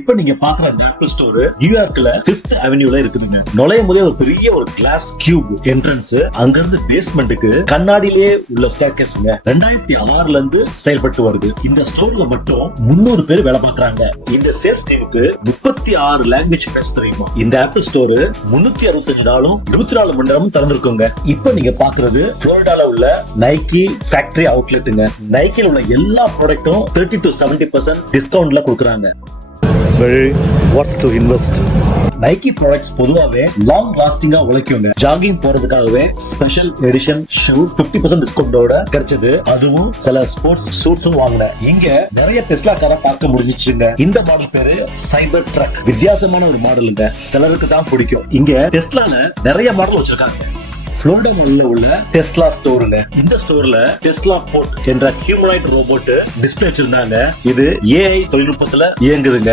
இப்ப நீங்க பாக்குற அந்த ஆப்பிள் ஸ்டோர் நியூயார்க்ல 5th அவென்யூல இருக்குதுங்க. நுழையும் போதே ஒரு பெரிய ஒரு கிளாஸ் கியூப் என்ட்ரன்ஸ், அங்க இருந்து பேஸ்மெண்ட்டுக்கு கண்ணாடியிலேயே உள்ள ஸ்டேர்கேஸ்ங்க. 2006ல இருந்து செயல்பட்டு வருது. இந்த ஸ்டோர்ல மட்டும் 300 பேர் வேலை பார்க்கறாங்க. இந்த சேல்ஸ் டீமுக்கு 36 லாங்குவேஜ் பேச தெரியும். இந்த ஆப்பிள் ஸ்டோர் 365 நாளும் 24 மணி நேரமும் திறந்திருக்குங்க. இப்ப நீங்க பாக்குறது புளோரிடால உள்ள நைக்கி ஃபேக்டரி அவுட்லெட்டுங்க. நைக்கில உள்ள எல்லா ப்ராடக்ட்டும் 30 to 70% டிஸ்கவுண்ட்ல கொடுக்கறாங்க. Very worth to invest. Nike products பொதுவாவே லாங் லாஸ்டிங்கா உழைக்குங்க. ஜாகிங் போறதுக்காகவே ஸ்பெஷல் எடிஷன் ஷூ 50% டிஸ்கவுண்டோட கிடைச்சது. அதுவும் சில ஸ்போர்ட்ஸ் ஷூட்ஸும் வாங்கினேன். இங்க நிறைய டெஸ்லா காரை பார்க்க முடிஞ்சிச்சுங்க. இந்த மாடல் பேரு சைபர் ட்ரக். வித்தியாசமான ஒரு மாடலுங்க. சிலருக்கு தான் பிடிக்கும். இங்க டெஸ்லால நிறைய மாடல் வச்சிருக்காங்க. புளோரிடா மால்ல உள்ள டெஸ்லா ஸ்டோருங்க. இந்த ஸ்டோர்ல டெஸ்லா போர்ட் என்ற ஹியூமனாய்ட் ரோபோட் டிஸ்பிளே வச்சிருந்தாங்க. இது ஏஐ தொழில்நுட்பத்துல இயங்குதுங்க.